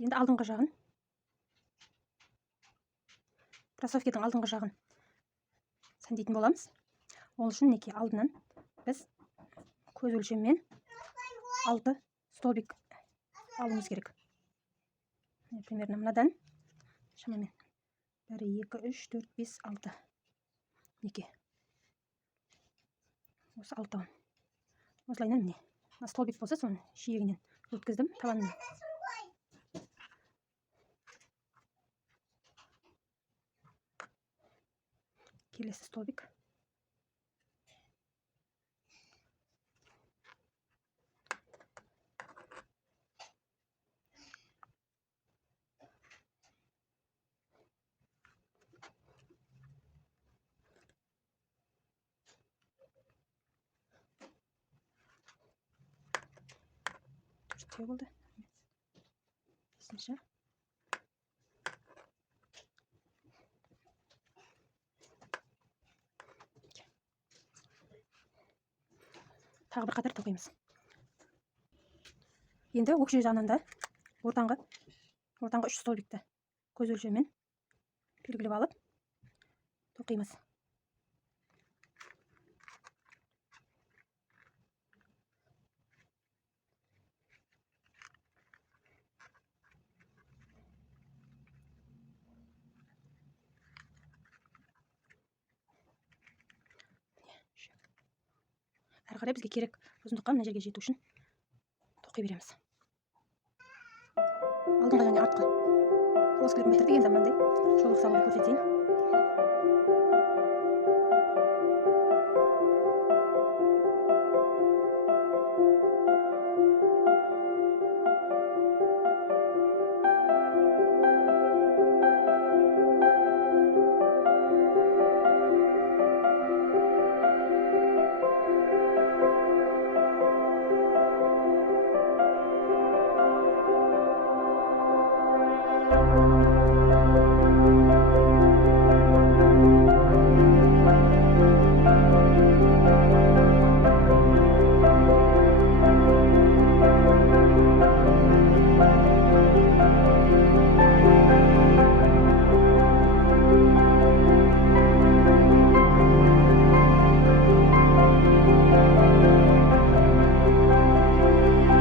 Енді алдыңғы жағын, кроссовканың алдыңғы жағын сәндейтін боламыз. Ол үшін мінекей алдынан біз көз өлшеммен 6 столбик алуымыз керек. Примерно мынадан шамамен 1, 2, 3, 4, 5, 6. Мінекей. Осы 6. Осылайынан міне. Столбик болса, соны шиегінен өткіздім табанына. Келесі столбик. Төртеу болды. Бесінші. Тағы бір қатар тоқимыз. Енді өкше жағынан да ортаңғы 3 столбикті көз өлшеммен белгілеп алып тоқимыз. Әрі қарай бізге керек ұзындыққа мына жерге жету үшін тоқи береміз. Алдыңғы және артқы плоскілігін бітірдік. Енді мынандай шолық салуды көрсетейін.